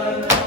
बचा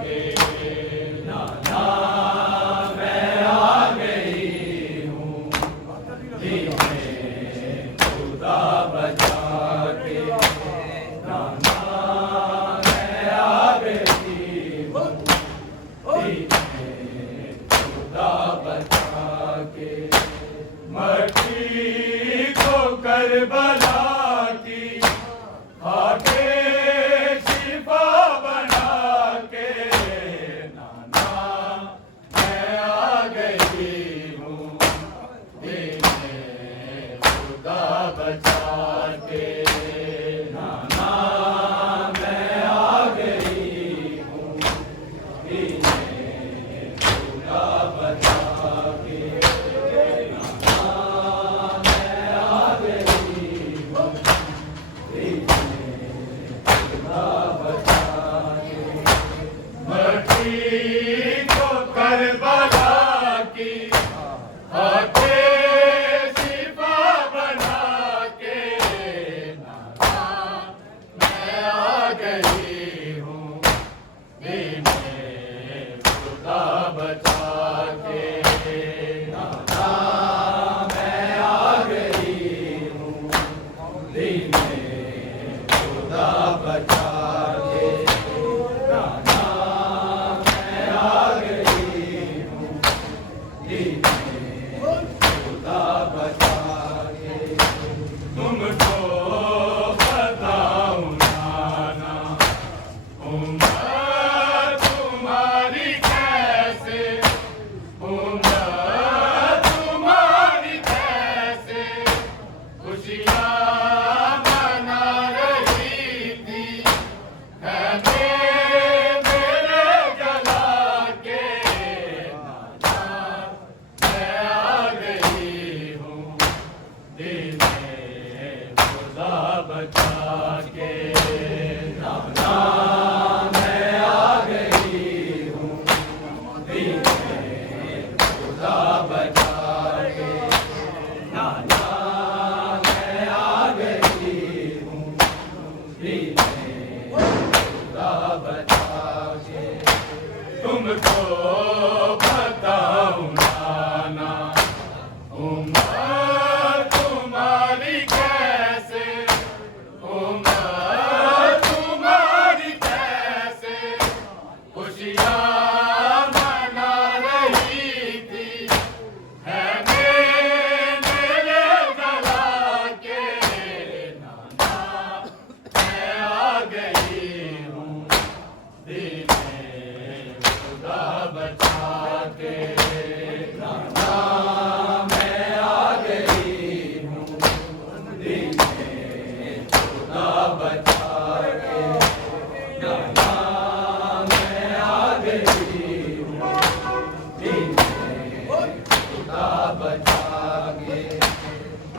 के गई हूँ दीने खुदा बचा के। नाना मैं आ गई हूँ दीने खुदा बचा के। नाना मैं आ गई हूँ दीने खुदा बचा के। तुमको बताऊं नाना उम्र तुम्हारी कैसे, उम्र तुम्हारी कैसे खुशियाँ मना रही थी। है मेरे जला के नाना मैं आ गई हूँ दीने खुदा बचा के। नाना मैं आ गई हूँ दीने खुदा बचा के। नाना मैं आ गई हूँ दीने खुदा बचा के। तुमको बताऊं नाना उम्र तुम्हारी कैसे, उम्र तुम्हारी कैसे खुशियाँ मना रही थी। है मेरे गला के नाना मैं आ गई हूँ दीने खुदा बचा के। नाना मैं आ गई हूँ दीने खुदा बचा के। नाना मैं आ गई हूँ दीने खुदा बचा के।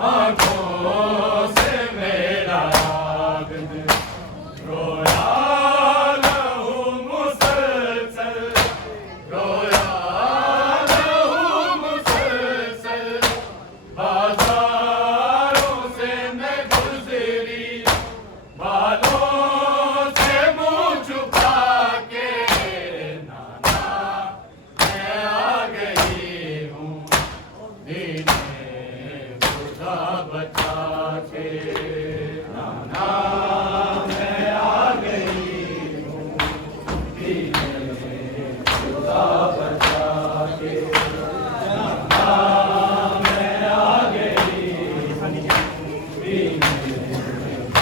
आँखों से मेरा आगद रोया लहू मुसलसल, रोया लहू मुसलसल। बाजारों से मैं गुजरी बालों से मुँह छुपा के। नाना मैं आ गई हूँ दीने खुदा बचा के। नाना मैं आ गई हूँ दीने खुदा बचा के। नाना मैं आ गई हूँ दीने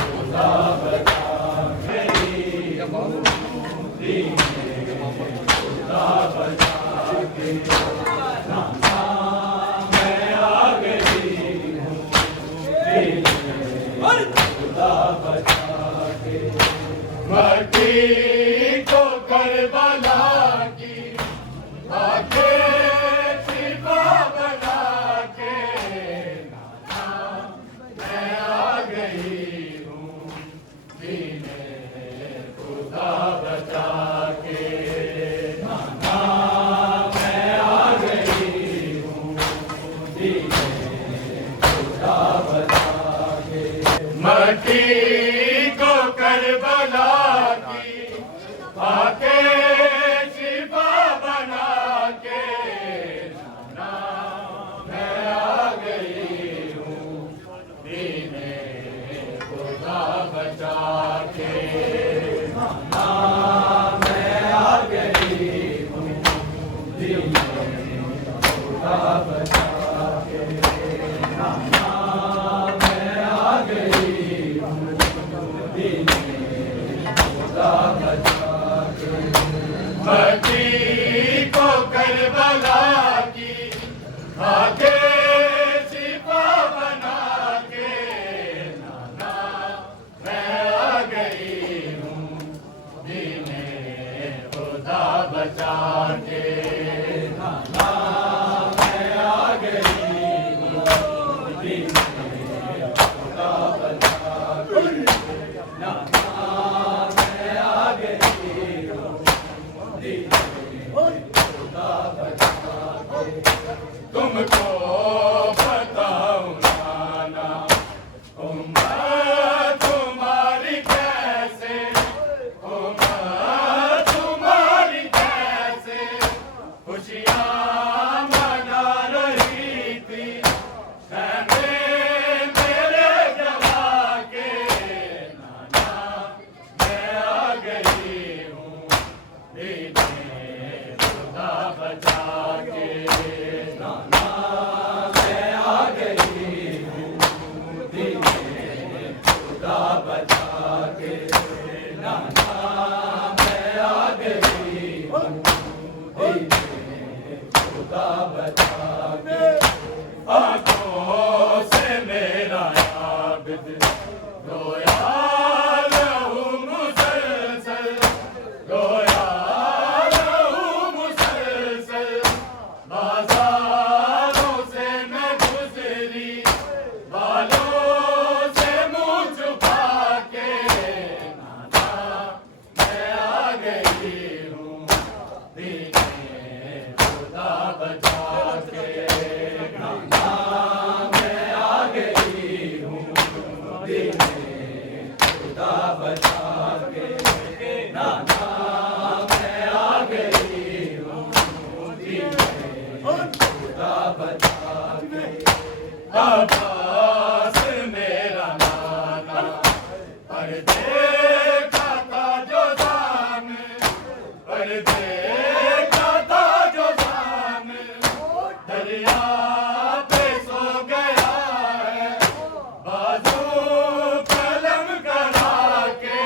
खुदा बचा के। दीने खुदा बचा के। नाना मैं आ गई हूँ दीने खुदा बचा के। मट्टी को करबला की आके शिफा बना के। नाना मैं आ गई हूँ दीने खुदा बचा के। नाना मैं आ गई हूँ दीने खुदा बचा के। मट्टी को करबला की आके शिफा बना के। नाना मैं आ गई हूँ दीने खुदा बचा के। नाना मैं आ गई हूँ दीने खुदा बचा के। नाना मैं आ गई हूँ दीने खुदा बचा के। मट्टी को करबला की आके शिफा बना के। नाना मैं आ गई हूँ दीने खुदा बचा के। नाना मैं आ गई हूँ दीने खुदा बचा के। नाना मैं आ गई हूँ दीने खुदा बचा के। तुमको बताऊं नाना उम्र तुम्हारी कैसे, अब्बास मेरा नाना पर देखा था जो जाने पर देखा था जो जाने दरिया पे सो गया है बाजू कलम करा के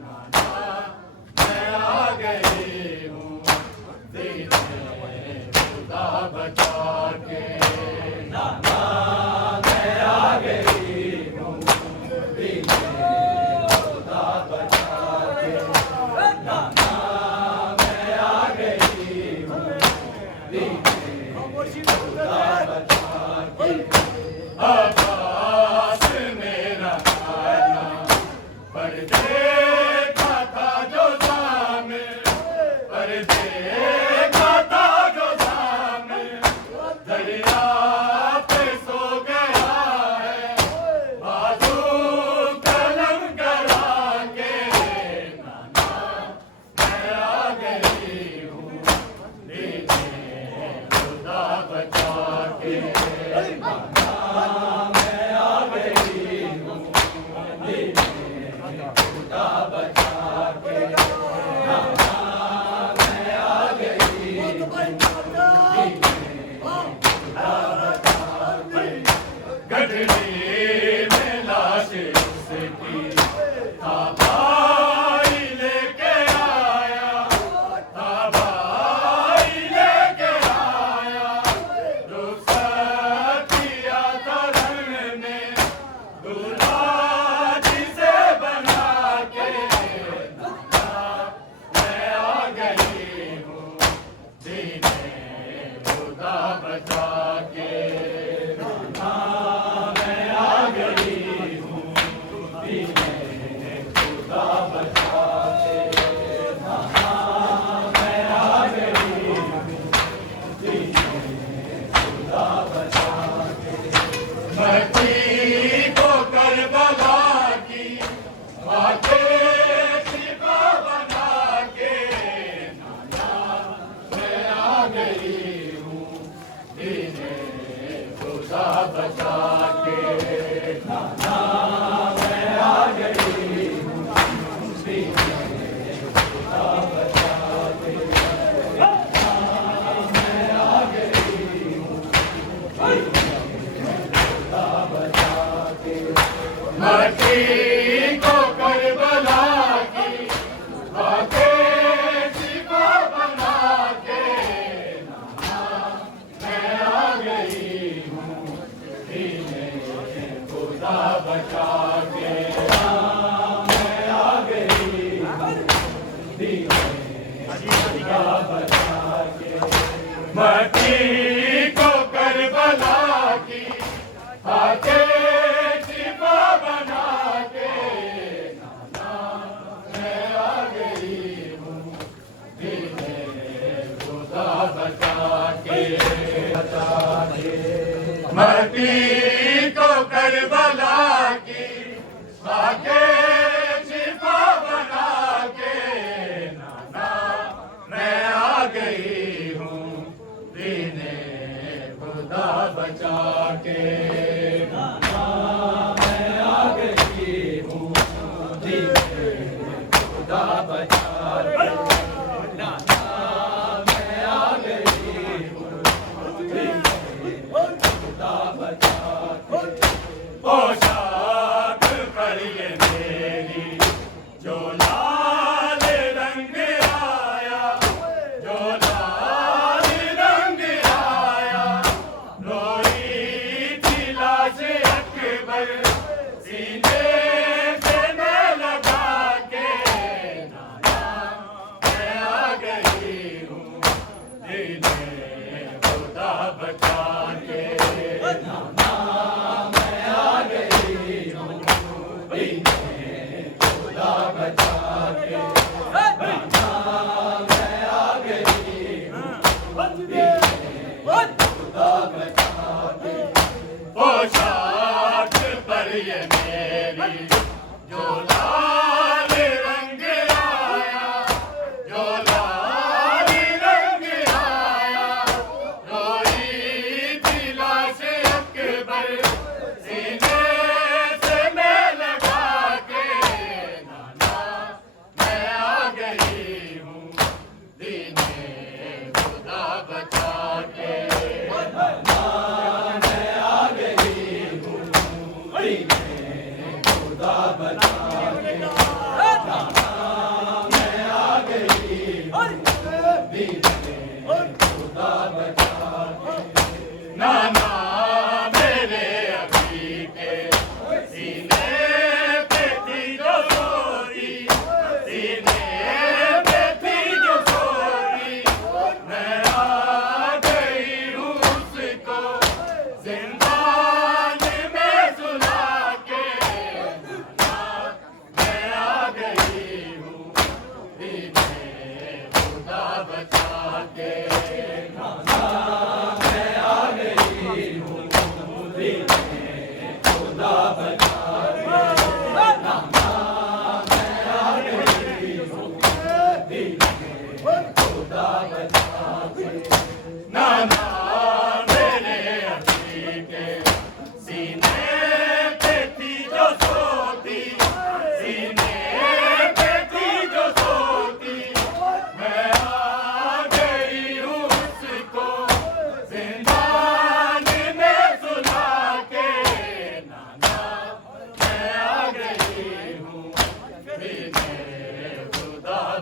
नाना मैं आ गई हूँ दीने खुदा बचा के अब्बास मेरा नाना पर देखा था जो जाने पर देखा था जो जाने दरिया पे सो गया है बाजू कलम करा के नाना मैं आ गई हूँ दीने खुदा बचा के गठरी में लाश उसकी था भाई लेके आया था भाई लेके आया रुखसत किया था रण ने दूल्हा जिसे बना के नाना मैं आ गई हूँ दीने खुदा बचा के मट्टी को करबला की बातें शिफा बना के नाना मैं आ गई हूँ दीने खुदा बचा के नाना मैं आ गई हूँ दीने खुदा बचा के नाना मैं आ गई हूँ मट्टी को करबला की बातें शिफा बना के नाना मैं आ गई हूँ दीने खुदा बचा के मैं आ गई हूँ दीने खुदा बचा के मट्टी को करबला की बातें मट्टी को करबला की बातें शिफा बना के नाना मैं आ गई हूँ दीने खुदा बचा के नाना मैं आ गई हूँ दीने खुदा बचा के नाना मैं आ गई हूँ दीने खुदा बचा के पोशाक पर ये मेरी जो लाल रंग आया जो लाल रंग आया रोई थी लाश अकबर सीने से मैं लगा के नाना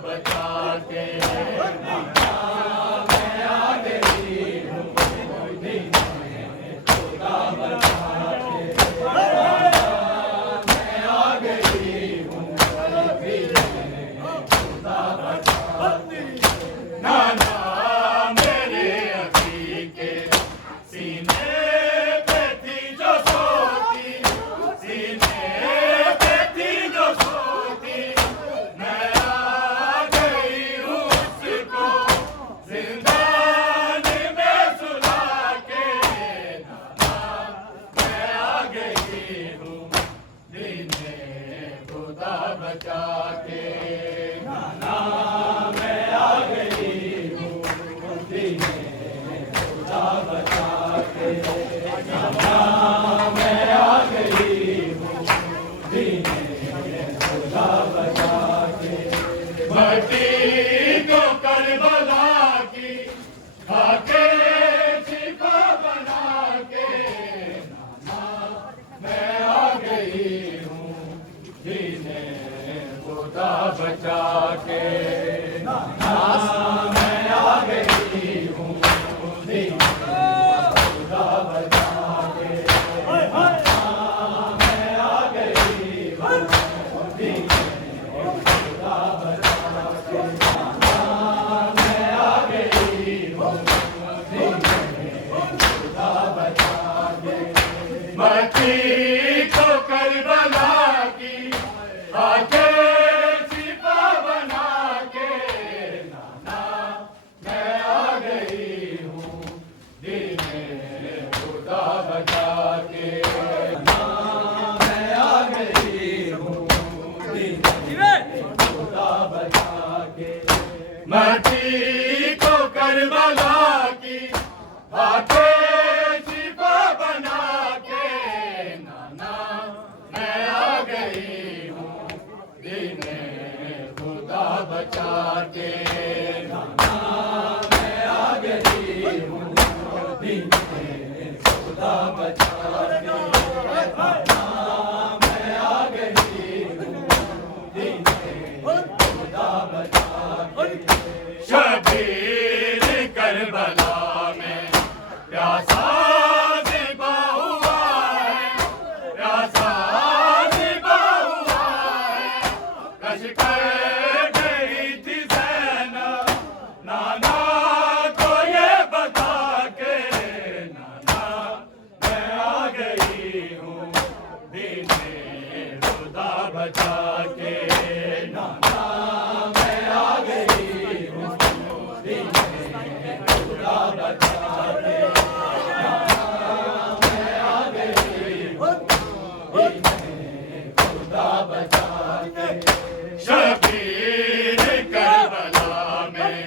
बचा के बचा के मैं आ गई हूँ खुदा बचा के मैं आ गई हूँ खुदा बचा के मैं आ गई हूँ खुदा बचा के मती को करबला की आके मती को करबला की आके शिफा बना के नाना मैं आ गई हूँ दीने खुदा बचा के नाना मैं आ गई हूँ दीने खुदा बचा के नाना मैं आ गई हूँ दीने खुदा बचा के शबीर करबला में प्यासा ज़िबा हुआ है प्यासा ज़िबा हुआ है लश्कर गई थी ज़ैनब नाना को ये बता के नाना मैं आ गई हूँ दीने खुदा बचा के नाना मैं आ गई हूँ खुदा बचा के मैं आ गई हूँ खुदा बचा के शबीर करबला में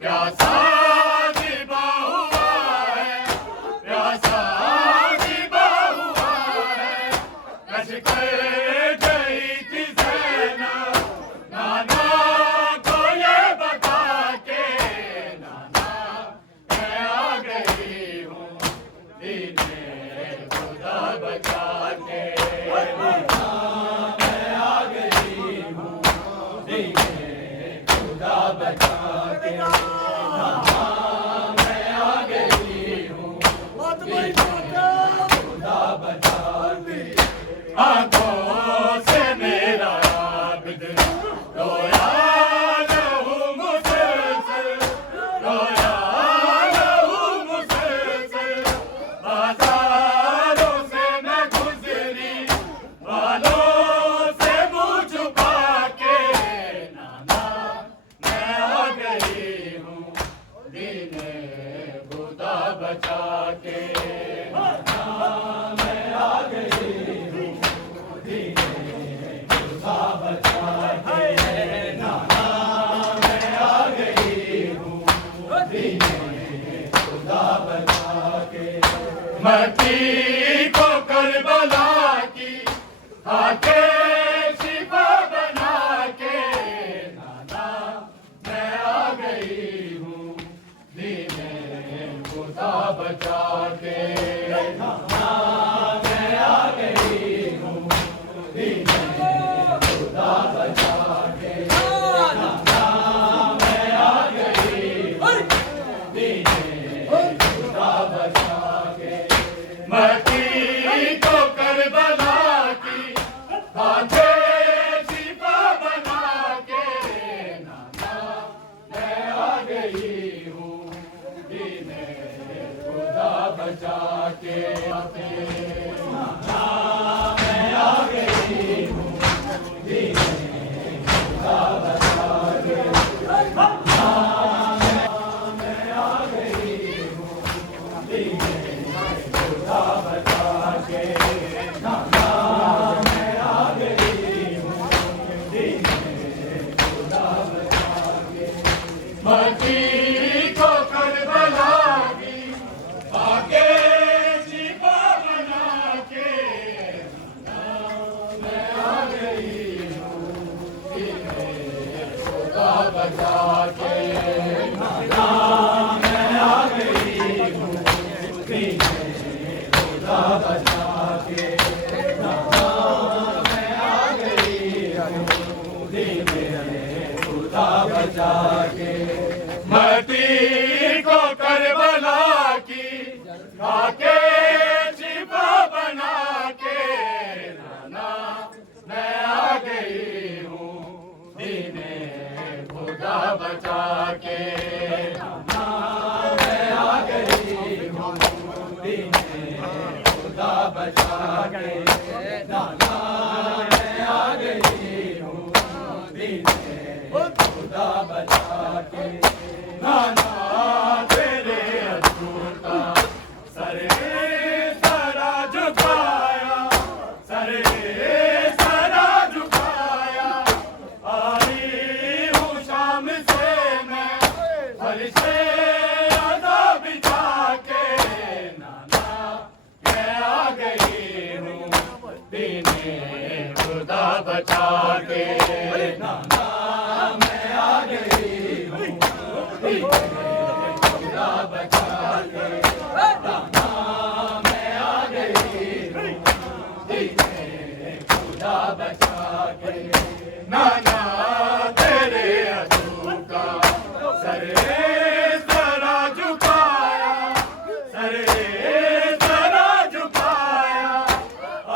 प्यासा ज़िबा हुआ है प्यासा ज़िबा हुआ है लश्कर गई थी ज़ैनब नाना को ये बता के नाना मैं आ गई हूँ दीने खुदा बचा के नाना मैं आ गई हूँ दीने खुदा बचा के नाना मैं आ गई हूँ दीने खुदा बचा के आंखों से मेरा आबिद रोया लहू मुसलसल रोया लहू मुसलसल बाजारों से मैं गुजरी वालों से मुँह छुपा के नाना मैं आ गई हूँ दीने खुदा बचा के नाना मैं आ गई हूँ दीने खुदा बचा के नाना मैं आ गई हूँ दीने खुदा बचा के मती को करबला की आके शिफा बना के नाना मैं आ गई हूँ दीने खुदा बचा के नाना मैं आ गई हूँ दीने खुदा बचा के नाना मती को करबला की आगे छिपा बना के मैं आ गई हूँ खुदा बचा के मैं आ गई हूँ खुदा बचा के मैं आ गई हूँ खुदा बचा के मती को करबला की आके छिपा बना के नाना मैं आ गई हूँ दीने खुदा बचा के नाना मैं आ गई हूँ दीने खुदा बचा के नाना मैं आ गई हूँ दीने खुदा बचा के नाना तेरे अधूर का सरे सरा झुकाया सरे सरा झुकाया आई हूँ शाम से मैं फरिश्ते आधा बिछा के नाना मैं आ गई हूँ दीने खुदा बचा के नाना मैं आ गई हूँ खुदा बचा के नाना मैं आ गई हूँ खुदा बचा के नाना तेरे अधूर का सरे सरा झुकाया सरे सरा झुकाया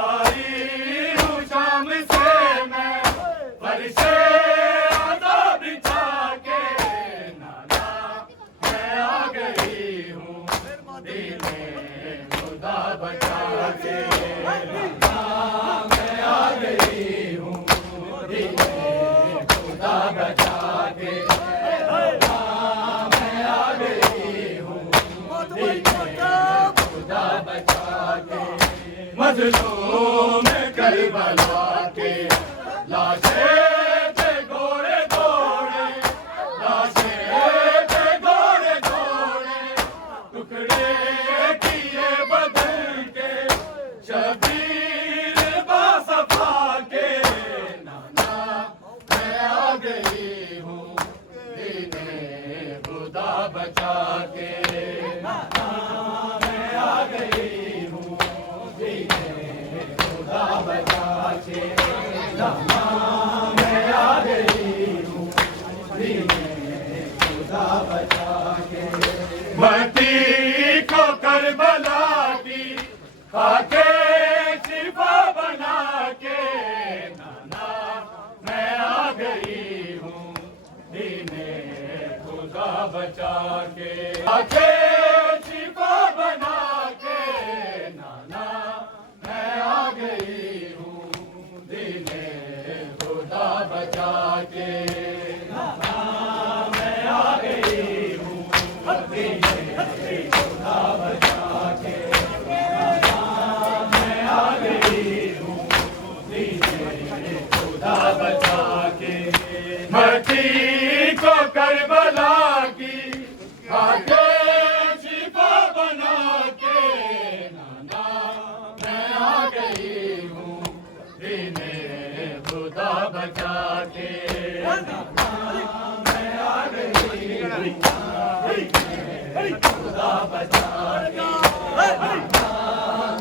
आई हूँ शाम से मैं फरिश्ते आधा बिछा के नाना मैं आ गई हूँ दीने खुदा बचा के नाना मैं आ गई हूँ दीने खुदा बचा के नाना मैं आ गई हूँ दीने खुदा बचा के मजलूम करबला के लाशें थे घोड़े घोड़े लाशें थे घोड़े घोड़े टुकड़े किए बदल के शबीर बासफा के नाना मैं आ गई हूँ दीने खुदा बचा के नाना मैं आ गई हूँ दीने खुदा बचा के नाना मैं आ गई हूँ दीने खुदा बचा के मती को करबला की आके छिपा बना के नाना मैं आ गई हूँ दीने खुदा बचा के आके छिपा बना के नाना मैं आ गई हूँ दीने खुदा बचा के नाना मैं आ गई हूँ दीने खुदा बचा के नाना मैं आ गई हूँ दीने खुदा बचा के मती को करबला की आके छिपा बना के नाना मैं आ गई हूँ दीने खुदा बचा के नाना मैं आ गई हूँ दीने खुदा बचा के नाना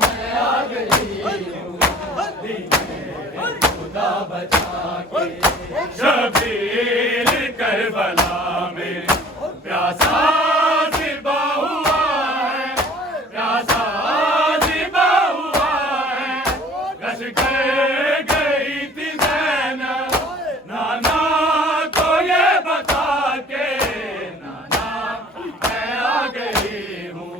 मैं आ गई हूँ दीने खुदा बचा के शबीर करबला में प्यासा ज़िबा हुआ है प्यासा ज़िबा हुआ है कश कर गई थी ज़ैनब नाना को ये बता के नाना मैं आ गई हूँ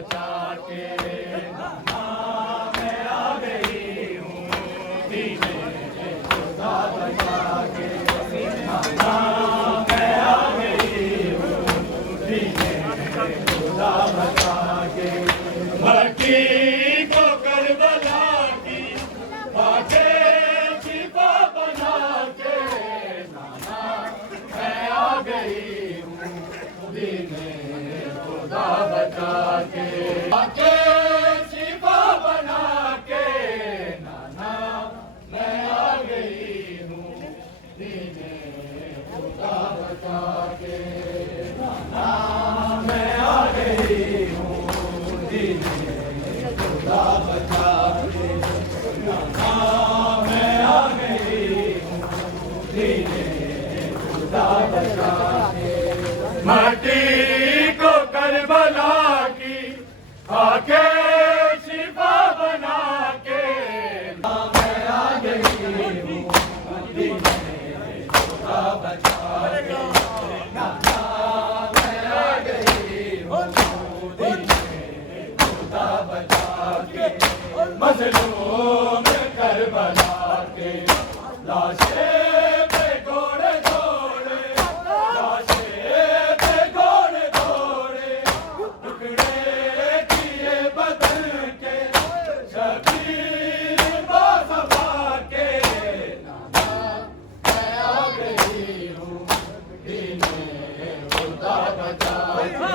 बचा के नाना मैं आ गई हूँ दीने खुदा बचा के नाना मैं आ गई हूँ दीने खुदा बचा के मट्टी को करबला की बाके शिफा बना के नाना मैं आ गई हूँ दीने खुदा बचा के बाके शिफा बना के नाना मैं आ गई हूँ दीने खुदा बचा के नाना मैं आ गई हूँ दीने खुदा बचा के नाना मैं आ गई हूँ दीने खुदा बचा के मट्टी को करबला की आके शिफा बना के मैं आ गई हूँ दीने खुदा बचा के नाना मैं आ गई हूँ दीने खुदा बचा के मजलूम करबला के लाशे पे घोड़े दौड़े लाशे पे घोड़े दौड़े टुकड़े किए बदल के शबीर बासबा के नाना मैं आ गई हूँ दीने खुदा बचा के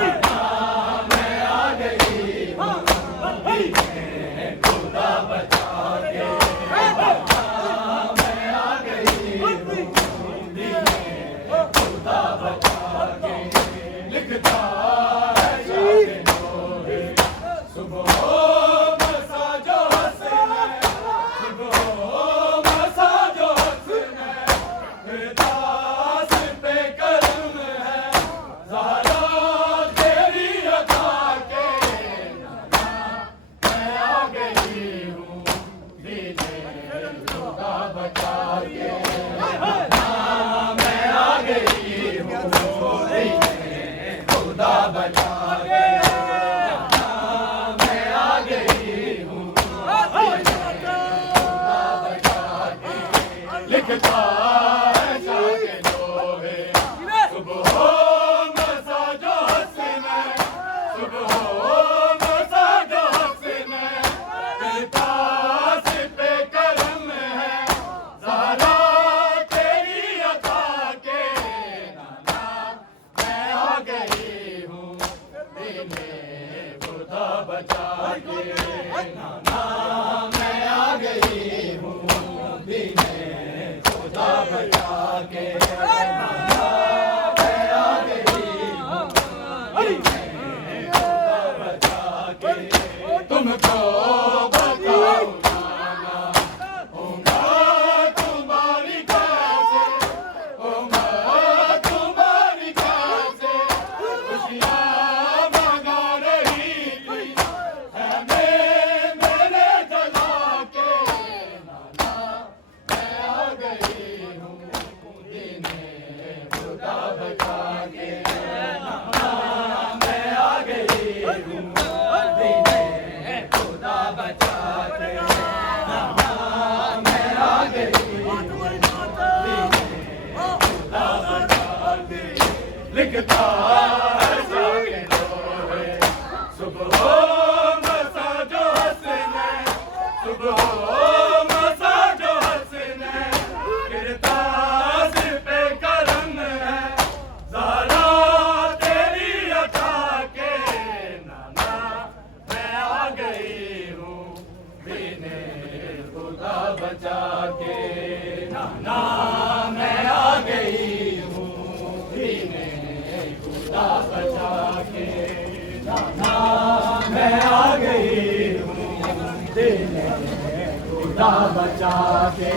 नाना मैं आ गई हूँ दीने खुदा बचा के नाना मैं आ गई हूँ दीने खुदा बचा के लिखता है शाह नूरे सुबह मसा जो हसन है सुबह मसा जो हसन है दास पे करम है ज़हरा तेरी अता के नाना मैं आ गई हूँ दीने खुदा बचा के नाना मैं आ गई हूँ दीने खुदा बचा के नाना मैं आ गई हूँ दीने खुदा बचा के लिखता है शाह लोहे सुबह मसा जो हसन है सुबह मसा जो हसन है दास पे करम है ज़हरा तेरी अता के नाना मैं आ गई हूँ दीने खुदा बचा के नाना मैं आ गई हूँ दीने खुदा बचा के नाना मैं आ गई हूँ दीने खुदा बचा के तुमको बताऊँ नाना होगा तुम्हारी कैसे होगा तुम्हारी कैसे खुशियाँ मना रही थी हमें मेरे जला के नाना मैं आ गई हूँ दीने खुदा बचा के नाना मैं आ गई हूँ दीने खुदा बचा के नाना मैं आ गई हूँ दीने खुदा बचा के लिखता है शाह लोहे सुबह मसा जो हसन है सुबह मसा जो हसन है किरदास पे करम है ज़हरा तेरी अता के नाना मैं आ गई हूँ दीने खुदा बचा के नाना मैं आ गई हूँ दीने खुदा बचा के नाना मैं आ गई हूँ दीने खुदा बचा के